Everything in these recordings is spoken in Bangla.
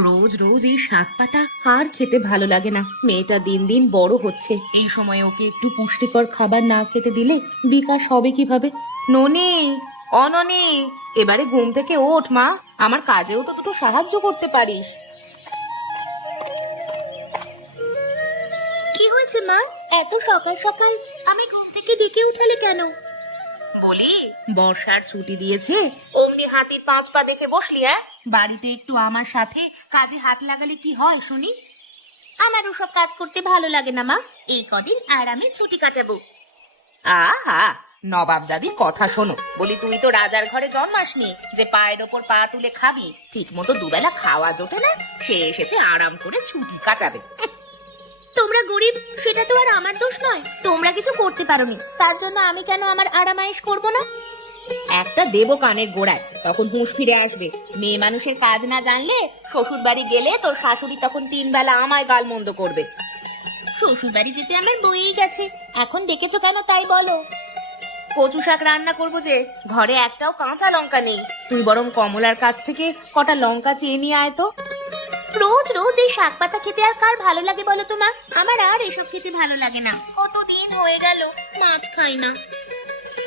রোজ রোজ এই শাক পাতা আর খেতে ভালো লাগে না। মেয়েটা দিন দিন বড় হচ্ছে, এই সময় ওকে একটু পুষ্টিকর খাবার না খেতে দিলে বিকাশ হবে কিভাবে? ননি, অননি, এবারে ঘুম থেকে ওঠ মা, আমার কাজেও তো দুটো সাহায্য করতে পারিস। কি হয়েছে মা? এত সকাল সকাল আমি ঘুম থেকে ডেকে উঠালে কেন? বলি, বর্ষার ছুটি দিয়েছে, অমনি হাতির 5 পা দেখে বসলি? বাড়িতে একটু আমার সাথে কাজে হাত লাগালে কি হয় শুনি? আমার ওসব কাজ করতে ভালো লাগে না মা, এই কদিন আরামে ছুটি কাটাবো। আহা, নবাবজাদির কথা শোনো। বলি, তুই তো রাজার ঘরে জন্মাসনি যে পায়ের ওপর পা তুলে খাবি। ঠিক মতো দুবেলা খাওয়া জোটে না, সে এসেছে আরাম করে ছুটি কাটাবে। তোমরা গরিব, সেটা তো আর আমার দোষ নয়। তোমরা কিছু করতে পারোনি, তার জন্য আমি কেন আমার আরামায়েশ করব না? একটা দেব কানের গোড়ায়, তখন হুঁশ ফিরে আসবে। মেয়ে মানুষের কাজ না জানলে শ্বশুর বাড়ি গেলে তোর শাশুড়ি তখন 3 বেলা আমায় গালমন্দ করবে। শ্বশুর বাড়ি যেতে আমার বইয়েই গেছে, এখন ডেকেছো কেন তাই বলো? কচু শাক রান্না করবো যে, ঘরে একটাও কাঁচা লঙ্কা নেই। তুই বরং কমলার কাছ থেকে কটা লঙ্কা চেয়ে নিয়ে আয় তো। রোজ রোজ এই শাক পাতা খেতে আর কার ভালো লাগে বলো তো মা? আমার আর এসব খেতে ভালো লাগে না। কতদিন হয়ে গেল মাছ খাই না।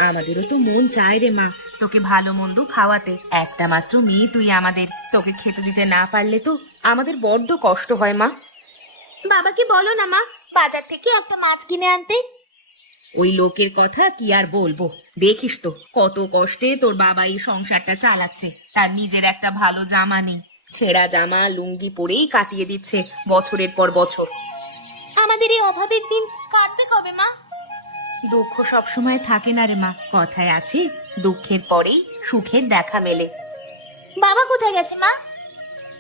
আমাদেরও তো মন চায় রে মা, তোকে ভালো মন্দ খাওয়াতে। একটা মাত্র মেয়ে তুই আমাদের, তোকে খেতে দিতে না পারলে তো আমাদের বড্ড কষ্ট হয় মা। বাবাকে বলো না মা, বাজার থেকে একটা মাছ কিনে আনতে। ওই লোকের কথা কি আর বলবো, দেখিস তো কত কষ্টে তোর বাবা এই সংসারটা চালাচ্ছে। তার নিজের একটা ভালো জামা নেই, ছেঁড়া জামা লুঙ্গি পরেই কাটিয়ে দিচ্ছে বছরের পর বছর। আমাদের এই অভাবের দিন কাটবে কবে মা? দুঃখ সবসময় থাকে না রে মা, কথায় আছে দুঃখের পরেই সুখের দেখা মেলে। বাবা কোথায় গেছে মা?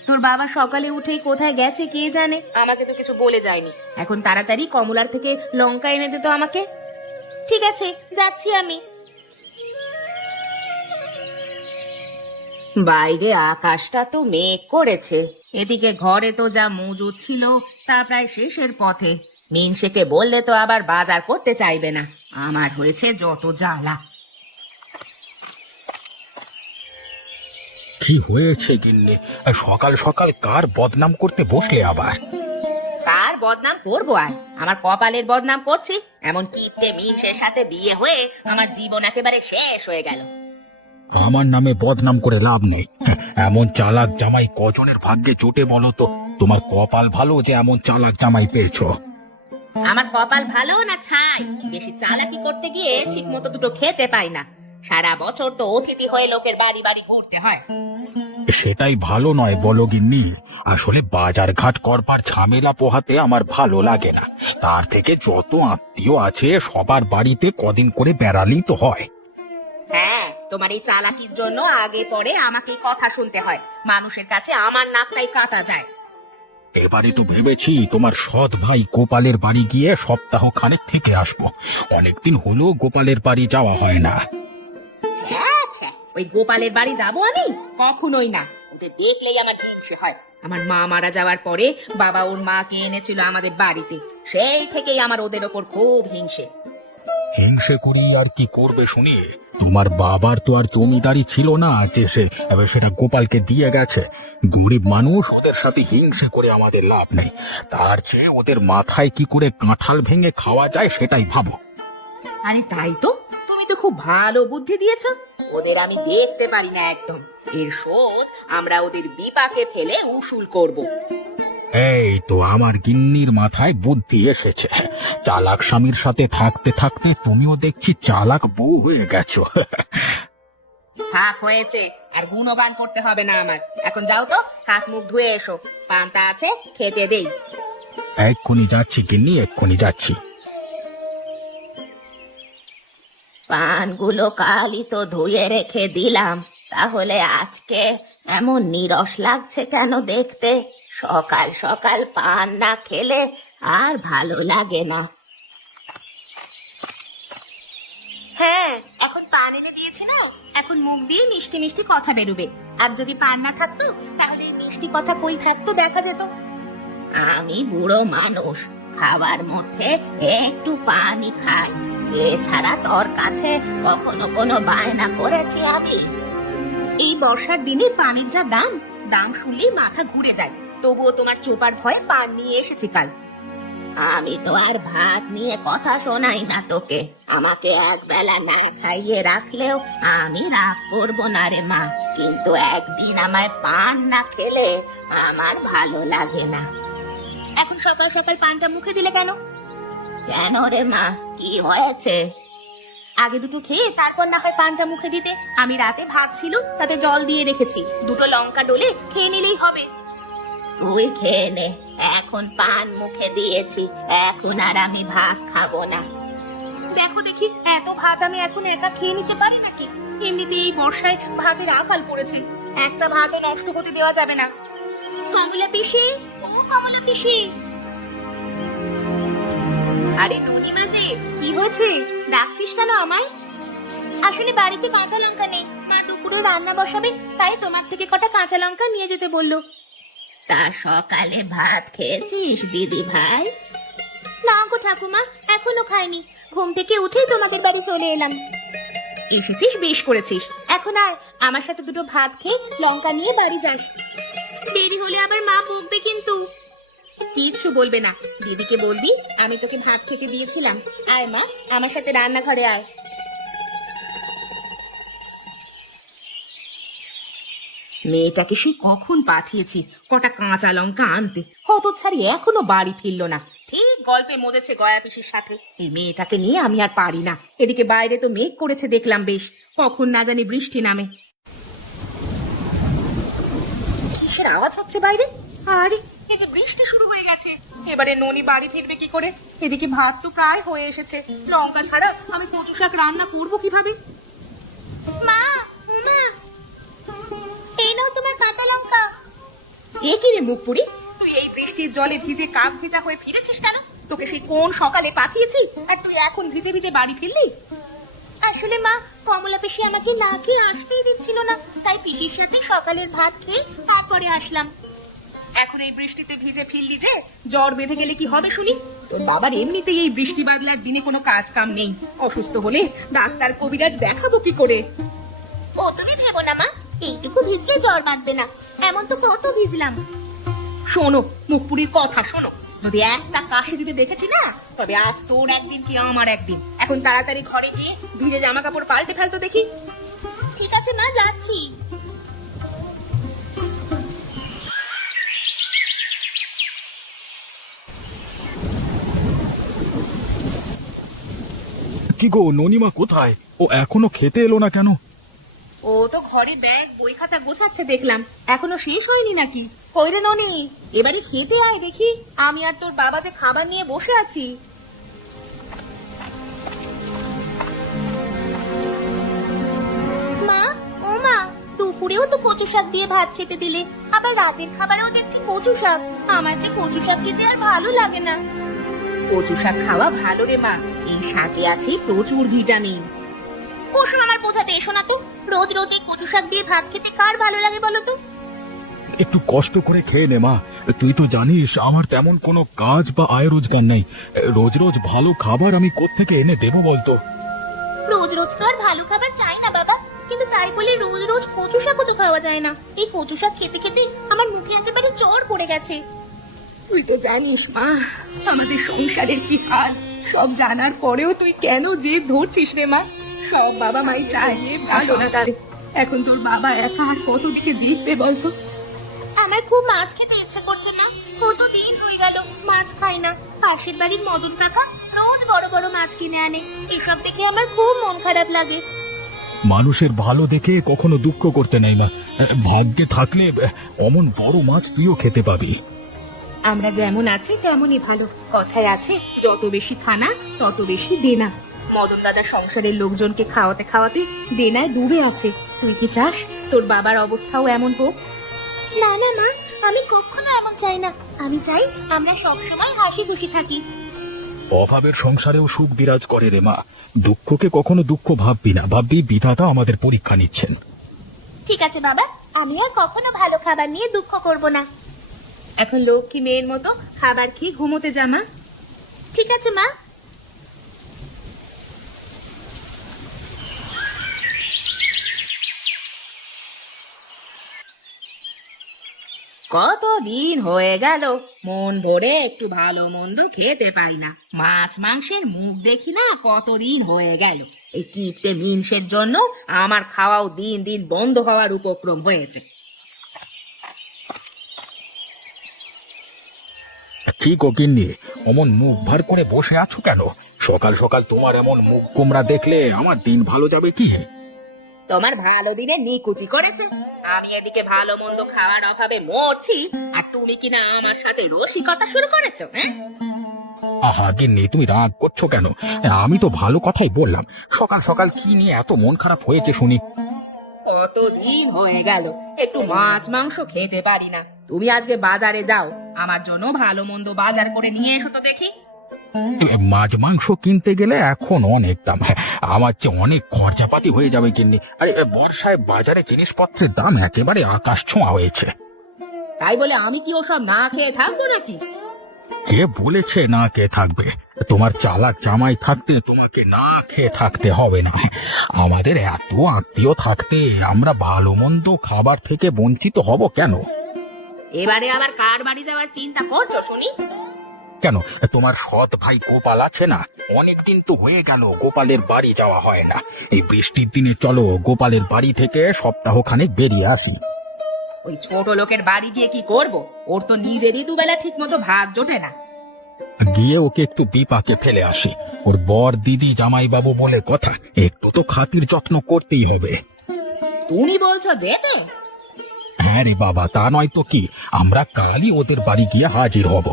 তোর বাবা সকালে উঠেই কোথায় গেছে কে জানে, আমাকে তো কিছু বলে যায়নি। এখন তাড়াতাড়ি কমলার থেকে লঙ্কা এনে দে তো আমাকে। ঠিক আছে, যাচ্ছি আমি। বাইরে আকাশটা তো মেঘ করেছে, এদিকে ঘরে তো যা মজুদ ছিল তা প্রায় শেষের পথে। মিনসেকে বললে তো আবার বাজার করতে চাইবে না। আমার হয়েছে যত জ্বালা। কি হয়েছে গিন্নি? সকাল সকাল কার বদনাম করতে বসলে আবার? তার বদনাম করবো আর আমার কপালের বদনাম করছি। এমন কিপটে মিনসের সাথে বিয়ে হয়ে আমার জীবন একেবারে শেষ হয়ে গেল। আমার নামে বদনাম করে লাভ নেই। এমন চালাক জামাই কজনের ভাগ্যে জোটে বলো তো? তোমার কপাল ভালো যে এমন চালাক জামাই পেয়েছো। আমার কপাল ভালো না ছাই, বেশি চালাকি করতে গিয়ে ঠিক মতো দুটো খেতে পাই না। সারা বছর তো অতিথি হয়ে লোকের বাড়ি বাড়ি ঘুরতে হয়। সেটাই ভালো নয় বলো গিন্নি। আসলে বাজার ঘাট করবার ঝামেলা পোহাতে আমার ভালো লাগে না। তার থেকে যত আত্মীয় আছে সবার বাড়িতে কদিন করে বেড়ালেই তো হয়। হ্যাঁ, তোমার এই চালাকির জন্য আগে পরে আমাকে কথা শুনতে হয়। মানুষের কাছে আমার নাকটাই কাটা যায়। এবারে তো ভেবেছি তোমার সৎ ভাই গোপালের বাড়ি গিয়ে সপ্তাহ খানেক থেকে আসবো। অনেকদিন হলো গোপালের বাড়ি যাওয়া হয় না। আচ্ছা, ওই গোপালের বাড়ি যাবো আমি? কখনোই না। ওদের দেখলেই আমার হিংসে হয়। আমার মা মারা যাওয়ার পরে বাবা ওর মাকে এনেছিল আমাদের বাড়িতে, সেই থেকেই আমার ওদের ওপর খুব হিংসে। হিংসে করি আর কি করবে শুনি? তোমার বাবার তো আর জমিদারি ছিল না যে সে এবার সেটা গোপালকে দিয়ে গেছে। গরিব মানুষ, ওদের সাথে হিংসে করে আমাদের লাভ নেই। তার চেয়ে ওদের মাথায় কি করে কাঁঠাল ভেঙে খাওয়া যায় সেটাই ভাবো। আরে তাই তো, তুমি তো খুব ভালো বুদ্ধি দিয়েছো। ওদের আমি দেখতে পারি না একদম। এর শোধ আমরা ওদের বিপাকে ফেলে উসুল করব। এই তো আমার গিন্নির মাথায় বুদ্ধি এসেছে। চালাক স্বামীর সাথে থাকতে থাকতে তুমিও দেখছি চালাক বউ হয়ে গেছো। থাক, হয়েছে, আর গুণগান করতে হবে না আমার। এখন যাও তো, হাত মুখ ধুয়ে এসো, পান্তা আছে খেতে দেই। এক্ষুনি যাচ্ছি গিন্নি, এক্ষুনি যাচ্ছি। পানগুলো কালই তো ধুয়ে রেখে দিলাম, তাহলে আজকে এমন নীরস লাগছে কেন দেখতে? সকাল সকাল পান না খেলে আর ভালো লাগে না। হ্যাঁ, এখন পান এনে দিয়েছি না, এখন মুখ দিয়ে মিষ্টি মিষ্টি কথা বেরোবে। আর যদি পান না থাকতো তাহলে এই মিষ্টি কথা কই থাকতো দেখা যেত। আমি বুড়ো মানুষ, খাবার মধ্যে একটু পানি খাই, এছাড়া তোর কাছে কখনো কোনো বায়না করেছি আমি? এই বর্ষার দিনে পানির যা দাম, দাম শুনলেই মাথা ঘুরে যায়। তবুও তোমার চোপার ভয়ে পান নিয়ে এসেছি কাল। আমি তো আর ভাত নিয়ে কথা শোনাই না তোকে। আমাকে একবেলা না খাইয়ে রাখলেও আমি রাগ করব না রে মা, কিন্তু একদিন আমায় পান না খেলে আমার ভালো লাগে না। এখন সকাল সকাল পানটা মুখে দিলে কেন? কেন রে মা, কি হয়েছে? আগে দুটো খেয়ে তারপর না হয় পানটা মুখে দিতে। আমি রাতে ভাত ছিল তাতে জল দিয়ে রেখেছি, দুটো লঙ্কা ডলে খেয়ে নিলেই হবে। তুই খেয়ে নে, এখন পান মুখে দিয়েছি, এখন আর আমি ভাত খাবো না। দেখো দেখি, এত ভাত আমি এখন একা খেয়ে নিতে পারি নাকি? এমনিতে এই বর্ষায় ভাতের আকাল পড়েছে, একটা ভাতও নষ্ট হতে দেওয়া যাবে না। কমলা পিসি, ও কমলা পিসি। আরে টুনিমা যে, কি হয়েছে? ডাকছিস কেন আমায়? আসলে বাড়িতে কাঁচা লঙ্কা নেই, মা দুপুরে রান্না বসাবে, তাই তোমার থেকে কটা কাঁচা লঙ্কা নিয়ে যেতে বললো। তা সকালে ভাত খেয়েছিস দিদি ভাই? না গো ঠাকুমা, এখনো খাইনি। ঘুম থেকে উঠেই তোমাদের বাড়ি চলে এলাম। এসেছিস, বেশ করেছিস। এখন আর আমার সাথে দুটো ভাত খেয়ে লঙ্কা নিয়ে বাড়ি যাস। দেরি হলে আবার মা বকবে কিন্তু। কিচ্ছু বলবে না, দিদিকে বলবি আমি তোকে ভাত খেতে দিয়েছিলাম। আয় মা, আমার সাথে রান্নাঘরে আয়। মেয়েটাকে সে কখন পাঠিয়েছি কটা কাঁচা লঙ্কা আনতে, হতচ্ছাড়ি এখনো বাড়ি ফিরলো না। ঠিক গল্পে মজেছে গয়া পিসির সাথে। এই মেয়েটাকে নিয়ে আমি আর পারি না। এদিকে বাইরে তো মেঘ করেছে দেখলাম বেশ, কখন না জানি বৃষ্টি নামে। কিসের আওয়াজ হচ্ছে বাইরে? আরে এই যে বৃষ্টি শুরু হয়ে গেছে। এবারে ননি বাড়ি ফিরবে কি করে? এদিকে ভাত তো প্রায় হয়ে এসেছে, লঙ্কা ছাড়া আমি কচু শাক রান্না করবো কিভাবে? মা, মা, এই নাও তোমার কাঁচা লঙ্কা। এ কি রে মুখপুরি, তুই এই বৃষ্টির জলে ভিজে কাক ভেজা হয়ে ফিরেছিস কেন? তোকে সেই কোন সকালে পাঠিয়েছি আর তুই এখন ভিজে ভিজে বাড়ি ফিরলি? আসলে মা, কমলা পিসি আমাকে না খেয়ে আসতেই দিচ্ছিল না, তাই পিসির সাথে সকালের ভাত খেয়ে তারপরে আসলাম। এখন এই বৃষ্টিতে ভিজে ফিরলি যে, জ্বর বেঁধে গেলে কি হবে শুনি? তোর বাবার এমনিতেই এই বৃষ্টি বাদলার দিনে কোনো কাজ কাম নেই, অসুস্থ হলে ডাক্তার কবিরাজ দেখাবো কি করে? ও তুমি ভেবো না মা, এইটুকু ভিজলে জ্বর বাঁধবে না, এমন তো কত ভিজলাম। শোনো, মুখপুরীর কথা শোনো, যদি একটা কাশি দিতে দেখেছি না, তবে আজ তোর একদিন কি আমার একদিন। এখন তাড়াতাড়ি ঘরে গিয়ে ভিজে জামা কাপড় পাল্টে ফেলতো দেখি। ঠিক আছে মা, যাচ্ছি। কি গো, ননিমা কোথায়? ও এখনো খেতে এলো না কেন? ও তো ঘরে ব্যাগ বই খাতা গোছাচ্ছে দেখলাম, এখনো শেষ হয়নি নাকি? কই রে ননি, এবারে খেতে আয় দেখি, আমি আর তোর বাবা যে খাবার নিয়ে বসে আছি। মা, ও মা, দুপুরেও তো কচু শাক দিয়ে ভাত খেতে দিলে, আবার রাতের খাবারেও দেখছি কচু শাক। আমার যে কচু শাক খেতে আর ভালো লাগে না। কচু শাক খাওয়া ভালো রে মা, এই শাকে আছে প্রচুর ভিটামিন। ওসব আমার বোঝাতে এসো না তো, রোজ রোজ এই কচু শাক দিয়ে ভাত খেতে কার ভালো লাগে বলো তো? একটু কষ্ট করে খেয়ে নে মা, তুই তো জানিস আমার তেমন কোনো কাজ বা আয় রোজগার নেই। রোজ রোজ ভালো খাবার আমি কোত্থেকে এনে দেবো বলতো? রোজ রোজ তো আর ভালো খাবার চাই না বাবা, কিন্তু তাই বলে রোজ রোজ কচু শাকও তো খাওয়া যায় না। এই কচু শাক খেতে খেতে আমার মুখে একেবারে জ্বর পড়ে গেছে। তুই তো জানিস মা, আমাদের সংসারের কি হাল, সব জানার পরেও তুই কেন জেদ ধরছিস রে মা? সব বাবা মাই চায় ভালো না তাদের। এখন তোর বাবা একা আর কত দিকে দেখবে বলতো? আমার খুব মাছ খেতে ইচ্ছে করছে না, কত দিন হয়ে গেল মাছ খাই না। পাশের বাড়ির মদন কাকা রোজ বড় বড় মাছ কিনে আনে, এসব দেখে আমার খুব মন খারাপ লাগে। মানুষের ভালো দেখে কখনো দুঃখ করতে নেই মা, ভাগ্যে থাকলে অমন বড় মাছ তুইও খেতে পাবি। আমরা যেমন আছি তেমনই ভালো, কথায় আছে যত বেশি খানা তত বেশি দেনা। মদন দাদা সংসারের লোকজনকে খাওয়াতে খাওয়াতে দেনায় ডুবে আছে। তুই কি চাস তোর বাবার অবস্থাও এমন হোক? না না মা, আমি কখনো এমন চাই না। আমি চাই আমরা সবসময় হাসি খুশি থাকি। অভাবের সংসারেও সুখ বিরাজ করে রে মা, দুঃখকে কখনো দুঃখ ভাববি না, ভাববি বিধাতা আমাদের পরীক্ষা নিচ্ছেন। ঠিক আছে বাবা, আমি আর কখনো ভালো খাবার নিয়ে দুঃখ করব না। এখন লক্ষ্মী মেয়ের মতো খাবার খেয়ে ঘুমোতে যা মা। ঠিক আছে মা। কতদিন হয়ে গেল মন ভরে একটু ভালো মন্দ খেতে পাই না। মাছ মাংসের মুখ দেখি না কতদিন হয়ে গেল। এই কিপটে মিনসের জন্য আমার খাওয়াও দিন দিন বন্ধ হওয়ার উপক্রম হয়েছে। কি গো গিন্নি, অমন মুখ ভার করে বসে আছো কেন? সকাল সকাল তোমার এমন মুখ কুমড়া দেখলে আমার দিন ভালো যাবে কি? তোমার ভালো দিনে নিকুচি করেছে। আমি এদিকে ভালো মন্দ খাওয়ার অভাবে মরছি, আর তুমি কিনা আমার সাথে রসিকতা শুরু করেছো। হ্যাঁ, আহা গিন্নি, তুমি রাগ করছো কেন? আমি তো ভালো কথাই বললাম। সকাল সকাল কি নিয়ে এত মন খারাপ হয়েছে শুনি? কতদিন হয়ে গেল একটু মাছ মাংস খেতে পারি না। তুমি আজকে বাজারে যাও, আমার জন্য ভালো মন্দ বাজার করে নিয়ে এসো তো দেখি। মাছ মাংস কিনতে গেলে এখন অনেক দাম। আমার চেয়ে অনেক খরচাপাতি হয়ে যাবে গিন্নি। আরে বর্ষায় বাজারে জিনিসপত্রের দাম একেবারে আকাশ ছোঁয়া হয়েছে। তাই বলে আমি কি ওসব না খেয়ে থাকবো নাকি? কে বলেছে না খেয়ে থাকবে? তোমার চালাক জামাই থাকতে তোমাকে না খেয়ে থাকতে হবে না। আমাদের এত আত্মীয় থাকতে আমরা ভালো মন্দ খাবার থেকে বঞ্চিত হব কেন? এবারে আবার কার বাড়ি যাওয়ার চিন্তা করছো শুনি? কেন, তোমার সৎ ভাই গোপাল আছে না? অনেকদিন তো হয়ে গেল গোপালের বাড়ি যাওয়া হয় না। এই বৃষ্টির দিনে চলো গোপালের বাড়ি থেকে সপ্তাহখানেক বেরিয়ে আসি। ওই ছোট লোকের বাড়ি গিয়ে কি করব? ওর তো নিজেরই দুবেলা ঠিক মতো ভাত জোটে না। গিয়ে ওকে একটু বিপাকে ফেলে আসি। ওর বর দিদি জামাইবাবু বলে কথা, একটু তো খাতির যত্ন করতেই হবে। তুমি বলছো যেতে? হ্যাঁ রে বাবা, তা নয় তো কি, আমরা কালই ওদের বাড়ি গিয়ে হাজির হব।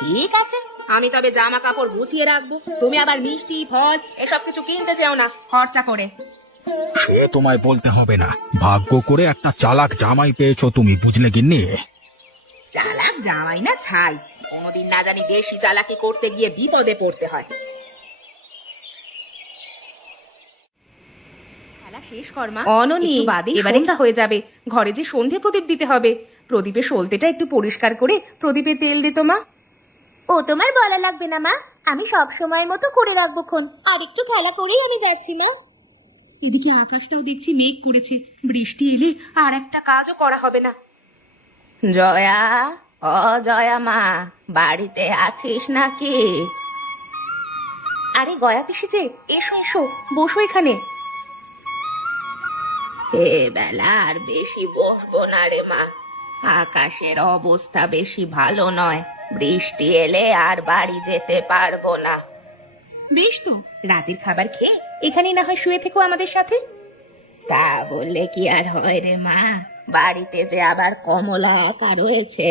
ঠিক আছে, আমি তবে জামা কাপড় গুছিয়ে রাখবো। তুমি আবার মিষ্টি ফল এসব কিছু কিনতে চাও না খরচা করে। সে তোমায় বলতে হবে না। ভাগ্য করে একটা চালাক জামাই পেয়েছো তুমি, বুঝলে গিন্নি? চালাক জামাই না ছাই, কোনোদিন না জানি বেশি চালাকি করতে গিয়ে বিপদে পড়তে হয়। খেলা শেষ কর মা। অননি, এবারে হয়ে যাবে। ঘরে যে সন্ধে প্রদীপ দিতে হবে, প্রদীপের সলতেটা একটু পরিষ্কার করে প্রদীপে তেল দিত মা। ও তোমার বলা লাগবে না মা, আমি সব সময়ের মতো করে রাখবো খন। আর একটু খেলা করেই আমি যাচ্ছি মা। এদিকে আকাশটাও দেখছি মেঘ করেছে, বৃষ্টি এলে আর একটা কাজও করা হবে না। জয়া, ও জয়া মা, বাড়িতে আছিস নাকি? আরে গয়া পিসি যে, এসো এসো, বসো এখানে। এ বেলা আর বেশি বসবো না রে মা, আকাশের অবস্থা বেশি ভালো নয়। বৃষ্টি এলে আর বাড়ি যেতে পারবো না। বেশ তো, রাতের খাবার খেয়ে এখানেই না হয় শুয়ে থেকো আমাদের সাথে। তা বললে কি আর হয় রে মা, বাড়িতে যে আবার কমলা একা রয়েছে,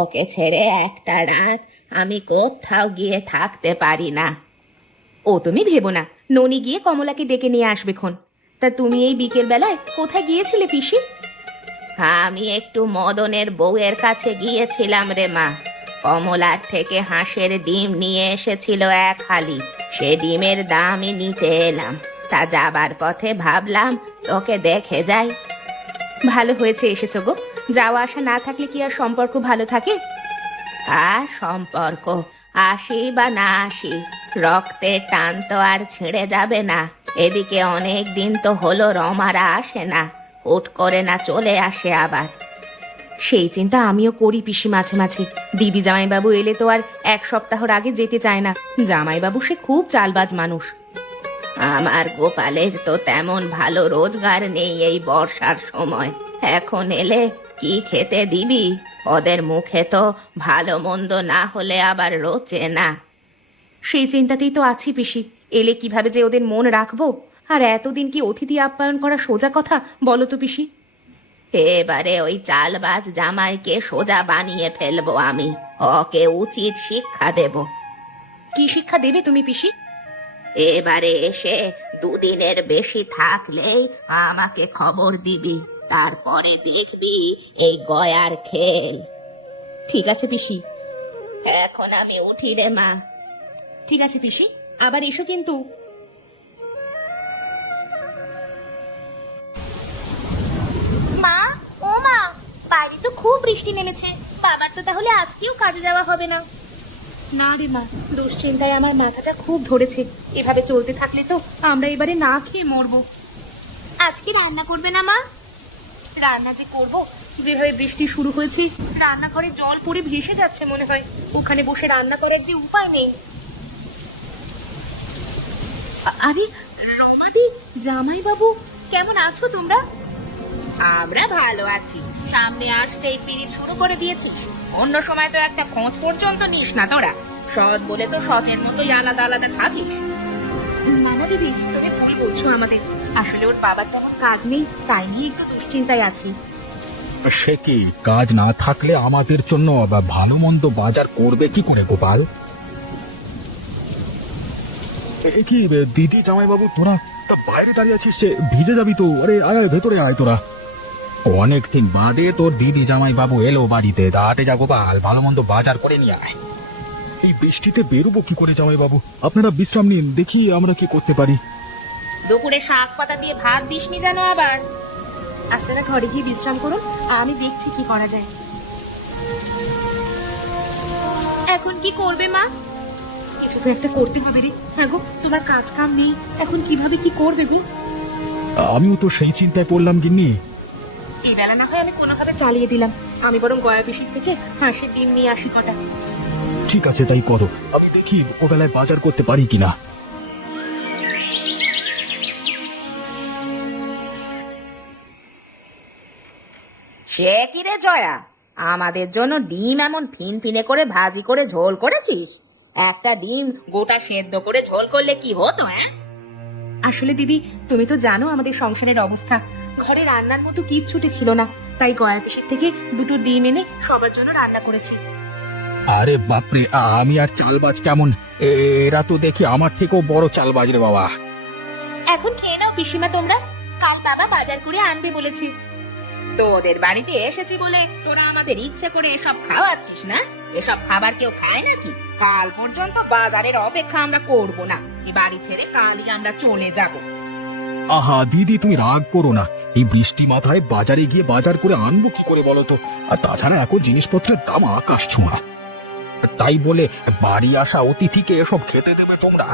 ওকে ছেড়ে একটা রাত আমি কোথাও গিয়ে থাকতে পারি না। ও তুমি ভেবো না, ননি গিয়ে কমলাকে ডেকে নিয়ে আসবে খন। তা তুমি এই বিকেল বেলায় কোথায় গিয়েছিলে পিসি? আমি একটু মদনের বউয়ের কাছে গিয়েছিলাম রে মা। কমলার থেকে হাঁসের ডিম নিয়ে এসেছিল এক হালি, সে ডিমের দামই নিতে এলাম। তা যাবার পথে ভাবলাম তোকে দেখে যাই। ভালো হয়েছে এসেছো গো, যাওয়া আসা না থাকলে কি আর সম্পর্ক ভালো থাকে? আর সম্পর্ক আসি বা না আসি, রক্তের টান তো আর ছিঁড়ে যাবে না। এদিকে অনেক দিন তো হলো রমারা আসে না, হুট করে না চলে আসে আবার। সেই চিন্তা আমিও করি পিসি মাঝে মাঝে। দিদি জামাইবাবু এলে তো আর এক সপ্তাহর আগে যেতে চায় না। জামাইবাবু সে খুব চালবাজ মানুষ। আমার গোপালের তো তেমন ভালো রোজগার নেই এই বর্ষার সময়। এখন এলে কি খেতে দিবি? ওদের মুখে তো ভালো মন্দ না হলে আবার রোচে না। সেই চিন্তাতেই তো আছি পিসি, এলে কিভাবে যে ওদের মন রাখবো। আর এতদিন কি অতিথি আপ্যায়ন করা সোজা কথা বলো তো পিসি? এবারে ওই চালবাজ জামাইকে সোজা বানিয়ে ফেলবো আমি, ওকে উচিত শিক্ষা দেব। কি শিক্ষা দেবে তুমি পিসি? এবারে এসে দুদিনের বেশি থাকলেই আমাকে খবর দিবি, তারপরে দেখবি এই গয়ার খেল। ঠিক আছে পিসি, এখন আমি উঠি রে মা। ঠিক আছে পিসি, আবার এসো কিন্তু। মা, ও মা, বাইরে তো খুব বৃষ্টি নেমেছে। বাবার তো তাহলে আজকেও কাজে যাওয়া হবে না। না রে মা, দুশ্চিন্তায় আমার মাথাটা খুব ধরেছে। এভাবে চলতে থাকলে তো আমরা এবারে না খেয়ে মরবো। আজকে রান্না করবে না মা? রান্না যে করবো যেভাবে বৃষ্টি শুরু হয়েছে রান্নাঘরে জল পড়ে ভেসে যাচ্ছে মনে হয়। ওখানে বসে রান্না করার যে উপায় নেই। আরে রমাদি, জামাইবাবু, কেমন আছো তোমরা? আমরা ভালো আছি। সামনে আসতেই পিরিত শুরু করে দিয়েছিস। অন্য সময় তো একটা খোঁজ পর্যন্ত নিস না তোরা। সৎ বলে তো সতের মতোই আলাদা আলাদা থাকিস। নানা দিদি, তুমি ভুল বলছো আমাদের। আসলে ওর বাবার তেমন কাজ নেই, তাই নিয়ে একটু দুশ্চিন্তায় আছি। সে কি, কাজ না থাকলে আমাদের জন্য ভালো মন্দ বাজার করবে কি করে গোপাল? কি দিদি, জামাইবাবু, তোরা বাইরে দাঁড়িয়ে আছিস, সে ভিজে যাবি তো। আরে আয় ভেতরে আয় তোরা। অনেকদিন বাদে তোর দিদি জামাইবাবু এলো বাড়িতে। দাঁড়াতে যা গোপাল, ভালো মন্দ বাজার করে নিয়ে আয়। এই বৃষ্টিতে বেরোবো কি করে জামাইবাবু? আপনারা বিশ্রাম নিন, দেখি আমরা কি করতে পারি। দুপুরে শাক পাতা দিয়ে ভাত দিসনি যেন আবার। আপনারা ঘরে গিয়ে বিশ্রাম করুন, আমি দেখছি কি করা যায়। এখন কি করবে মা? কিছু তো একটা করতে হবে রে। হ্যাঁ গো, তোমার কাজ কাম নেই, এখন কিভাবে কি করবে গো? আমিও তো সেই চিন্তায় পড়লাম গিন্নি। এই বেলা না হয় আমি কোনোভাবে চালিয়ে দিলাম। আমি বরং গয়া পিসির থেকে হাঁসের ডিম নিয়ে আসি কটা। ঠিক আছে, তাই করো। আমি দেখি ওবেলায় বাজার করতে পারি কিনা। সে কি রে জয়া, আমাদের জন্য ডিম এমন ফিনফিনে করে ভাজি করে ঝোল করেছিস? একটা ডিম গোটা সেদ্ধ করে ঝোল করলে কি হতো? হ্যাঁ, আসলে দিদি, তুমি তো জানো আমাদের সংসারের অবস্থা। ঘরে রান্নার মতো কিচ্ছুটি ছিল না, তাই গয়া পিসির থেকে দুটো ডিম এনে সবার জন্য রান্না করেছি। আরে বাপরে, আমি আর চালবাজ কেমন? এরা তো দেখি আমার থেকেও বড় চালবাজ রে বাবা। এখন খেয়ে নাও পিসিমা তোমরা। কাল বাবা বাজার করে আনবে বলেছি। তোদের বাড়িতে এসেছি বলে তোরা আমাদের ইচ্ছে করে এসব খাওয়াচ্ছিস না? এসব খাবার কেউ খায় নাকি? কাল পর্যন্ত বাজারের অপেক্ষা আমরা করব না। এই বাড়ি ছেড়ে কালই আমরা চলে যাব। আহা দিদি, তুমি রাগ করো না। এই বৃষ্টি মাথায় বাজারে গিয়ে বাজার করে আনবো কি করে বলো তো? আর তাছাড়া এখন জিনিসপত্রের দাম আকাশ ছোঁয়া। তাই বলে বাড়ি আসা অতিথিকে এসব খেতে দেবে তোমরা?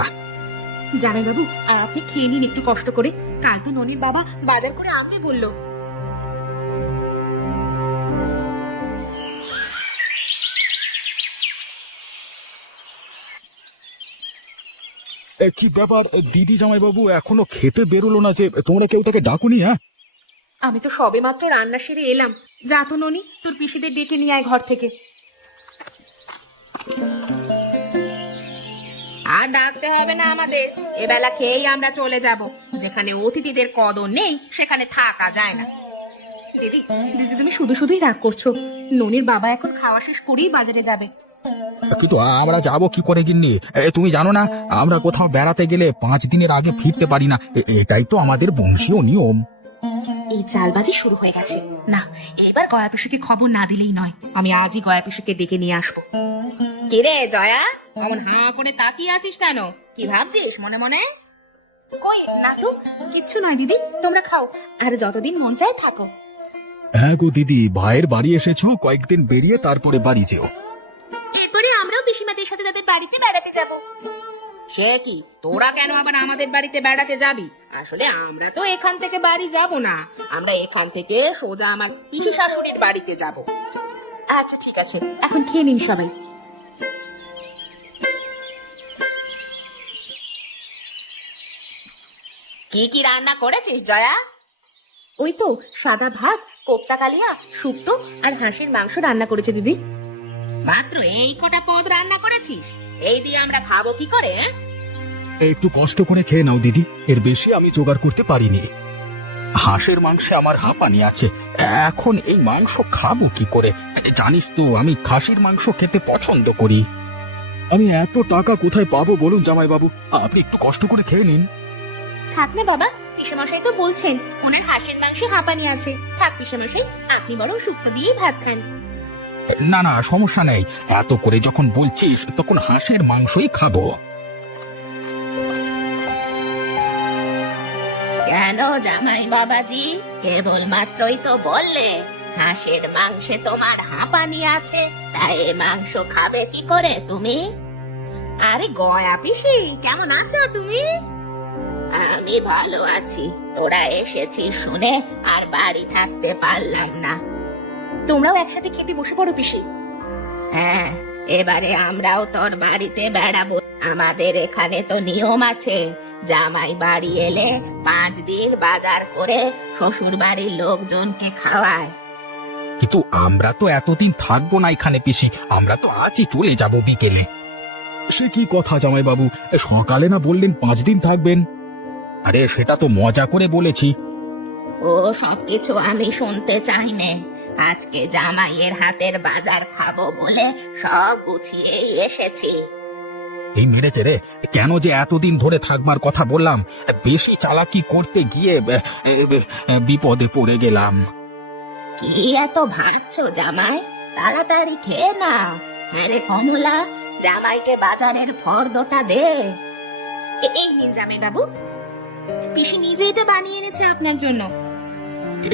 জামাইবাবু, আপনি খেয়ে নিন একটু কষ্ট করে। কাল তো ননির বাবা বাজার করে আনতে বললো। কি ব্যাপার দিদি, জামাইবাবু এখনো খেতে বেরোলো না যে? তোমরা কেউ তাকে ডাকুনি? হ্যাঁ, আমি তো সবে মাত্র রান্না সেরে এলাম। যা তো ননি, তোর পিসিদের ডেকে নিয়ে আয় ঘর থেকে। আর ডাকতে হবে না আমাদের, এবেলা খেয়েই আমরা চলে যাব। যেখানে অতিথিদের কদর নেই সেখানে থাকা যায় না। দিদি দিদি, তুমি শুধু শুধুই রাগ করছো। ননির বাবা এখন খাওয়া শেষ করেই বাজারে যাবে। কিন্তু আমরা যাবো কি করে গিন্নি? তুমি জানো না, আমরা কোথাও বেড়াতে গেলে 5 দিনের আগে ফিরতে পারি না। এটাই তো আমাদের বংশীয় নিয়ম। এই চালবাজি শুরু হয়ে গেছে। না, এবার গয়া পিসিকে খবর না দিলেই নয়। আমি আজই গয়া পিসিকে ডেকে নিয়ে আসবো। কে রে জয়া, এমন হাঁ করে তাকিয়ে আছিস কেন? কি ভাবছিস মনে মনে? কই না তো, কিচ্ছু নয় দিদি, তোমরা খাও আর যতদিন মন চায় থাকো। হ্যাঁ গো দিদি, ভাইয়ের বাড়ি এসেছো, কয়েকদিন বেরিয়ে তারপরে বাড়ি যেও। এরপরে আমরাও পিসিমাদের সাথে তাদের বাড়িতে বেড়াতে যাব। সে কি, তোরা কেন আবার আমাদের বাড়িতে বেড়াতে যাবি? আসলে আমরা তো এখান থেকে বাড়ি যাব না, আমরা এখান থেকে সোজা আমার পিসি শাশুড়ির বাড়িতে যাব। আচ্ছা ঠিক আছে, এখন খেয়ে নিন সবাই। কি কি রান্না করেছিস জয়া? ওই তো সাদা ভাত, কোপ্তা কালিয়া, শুক্তো আর হাঁসের মাংস রান্না করেছে দিদি। মাত্র এই কটা পদ রান্না করেছিস? এই দিয়ে আমরা খাবো কি করে? একটু কষ্ট করে খেয়ে নাও দিদি, এর বেশি আমি জোগাড় করতে পারিনি। হাঁসের মাংসে আমার হাঁপানি আছে, এখন এই মাংস খাবো কি করে? জানিস তো আমি খাসির মাংস খেতে পছন্দ করি। আমি এত টাকা কোথায় পাবো বলুন জামাইবাবু? আপনি একটু কষ্ট করে খেয়ে নিন। থাক না বাবা, পিসেমশাই তো বলছেন ওনার হাঁসের মাংসে হাঁপানি আছে। থাক পিসেমশাই, আপনি বরং শুক্তো দিয়ে ভাত খান। না না, সমস্যা নেই। এত করে যখন বলছিস তখন হাঁসের মাংসই খাবো। কেন জামাই বাবাজি, কেবল মাত্রই তো বললে হাঁসের মাংসে তোমার হাঁপানি আছে, তাই এ মাংস খাবে কি করে তুমি? আরে গয়া পিসি, কেমন আছো তুমি? আমি ভালো আছি। তোরা এসেছিস শুনে আর বাড়ি থাকতে পারলাম না। তোমরাও একসাথে খেতে বসে পড়ো পিসি। হ্যাঁ, এবারে আমরাও তোর বাড়িতে বেড়াবো। আমাদের এখানে তো নিয়ম আছে, জামাই বাড়ি এলে 5 দিন বাজার করে শ্বশুর বাড়ির লোকজনকে খাওয়ায়। কিন্তু আমরা তো এতদিন থাকবো না এখানে পিসি, আমরা তো আজই চলে যাব বিকেলে। সে কি কথা জামাই বাবু, সকালে না বললেন 5 দিন থাকবেন? আরে সেটা তো মজা করে বলেছি। ও সবকিছু আমি শুনতে চাই নে। আজকে জামাইয়ের হাতের বাজার খাবো বলে সব গুছিয়ে এসেছি। এই মেরেছে রে, কেন যে এতদিন ধরে থাকবার কথা বললাম, বেশি চালাকি করতে গিয়ে বিপদে পড়ে গেলাম। কি এত ভাবছো জামাই? তাড়াতাড়ি খেয়ে নাও। আরে কমলা, জামাইকে বাজারের ফর্দটা দে। এই নিন জামাই বাবু, পিসি নিজে এটা বানিয়ে এনেছে আপনার জন্য।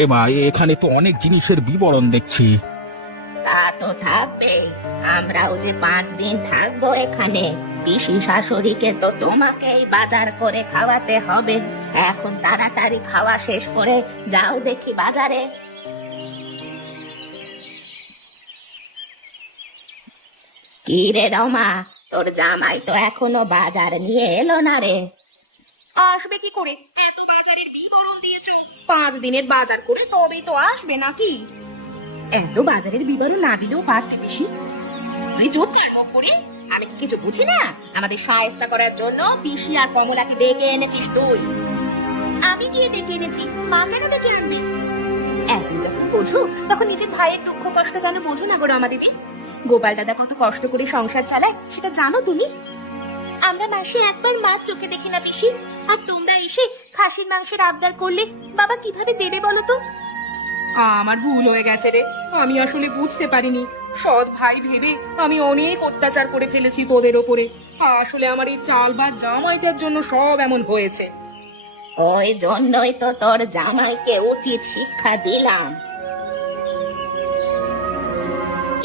এ ভাই, এখানে তো অনেক জিনিসের বিবরণ দেখছি। তা তো থাকবে, আমরাও যে 5 দিন থাকবো এখানে। পিসি শাশুড়িকে তো তোমাকেই বাজার করে খাওয়াতে হবে। এখন তাড়াতাড়ি খাওয়া শেষ করে যাও দেখি বাজারে। কি রে রমা, তোর জামাই তো এখনো বাজার নিয়ে এলো না রে? আসবে কি করে? এত বাজারের বিবরণ দিয়েছো, 5 দিনের বাজার করে তবেই তো আসবে নাকি? এত বাজারের বিবরণ না দিলেও পারতে বেশি। তুই চুপ কর করে, আমি কি কিছু বুঝি না? আমাদের সাহায্য করার জন্য পিসি আর কমলাকে ডেকে এনেছিস তুই। আমি গিয়ে ডেকে এনেছি, মা কেন ডেকে আনবি? এখন যখন বোঝো তখন নিজের ভাইয়ের দুঃখ কষ্ট কেন বোঝো না গো রমা দিদি? গোপাল দাদা কত কষ্ট করে সংসার চালায় সেটা জানো তুমি? আমরা মাসে একবার মাছ চোখে দেখি না পিসি, আর তোমরা এসে খাসির মাংসের আবদার করলে বাবা কিভাবে দেবে বলো তো? আমার ভুল হয়ে গেছে রে, আমি আসলে বুঝতে পারিনি। সৎ ভাই ভেবে আমি অনেক অত্যাচার করে ফেলেছি তোদের ওপরে। আসলে আমার এই চাল বা জামাইটার জন্য সব এমন হয়েছে। ওই জন্যই তো তোর জামাইকে উচিত শিক্ষা দিলাম।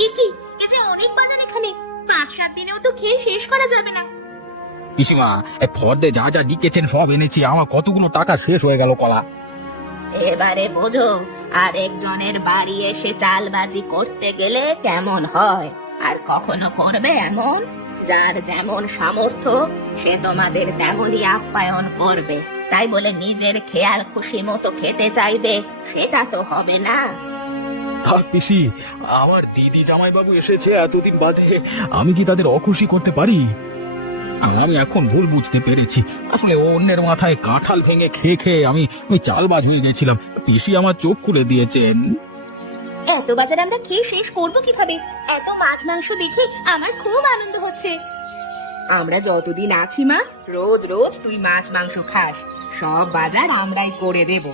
এ কি, এ যে অনেক বাজার এখানে, 5-7 দিনেও তো খেয়ে শেষ করা যাবে না। পিসিমা, ফর্দে যা যা লিখেছেন সব এনেছি, আমার কতগুলো টাকা শেষ হয়ে গেল কলা। এবারে বোঝো, আরেকজনের বাড়ি এসে চালবাজি করতে গেলে কেমন হয়। আর কখনো করবে এমন? যার যেমন সামর্থ্য সে তোমাদের তেমনই আপ্যায়ন করবে। তাই বলে নিজের খেয়াল খুশি মতো খেতে চাইবে, সেটা তো হবে না। থাক পিসি, আমার দিদি জামাই বাবু এসেছে এতদিন বাদে, আমি কি তাদের অখুশি করতে পারি? আমি এখন ভুল বুঝতে পেরেছি। আসলে অন্যের মাথায় কাঁঠাল ভেঙে খেয়ে খেয়ে আমি চালবাজ হয়ে গেছিলাম। পিসি আমার চোখ খুলে দিয়েছেন। এত বাজার আমরা খেয়ে শেষ করবো কিভাবে? এত মাছ মাংস দেখে আমার খুব আনন্দ হচ্ছে। আমরা যতদিন আছি মা, রোজ রোজ তুই মাছ মাংস খাস, সব বাজার আমরাই করে দেব।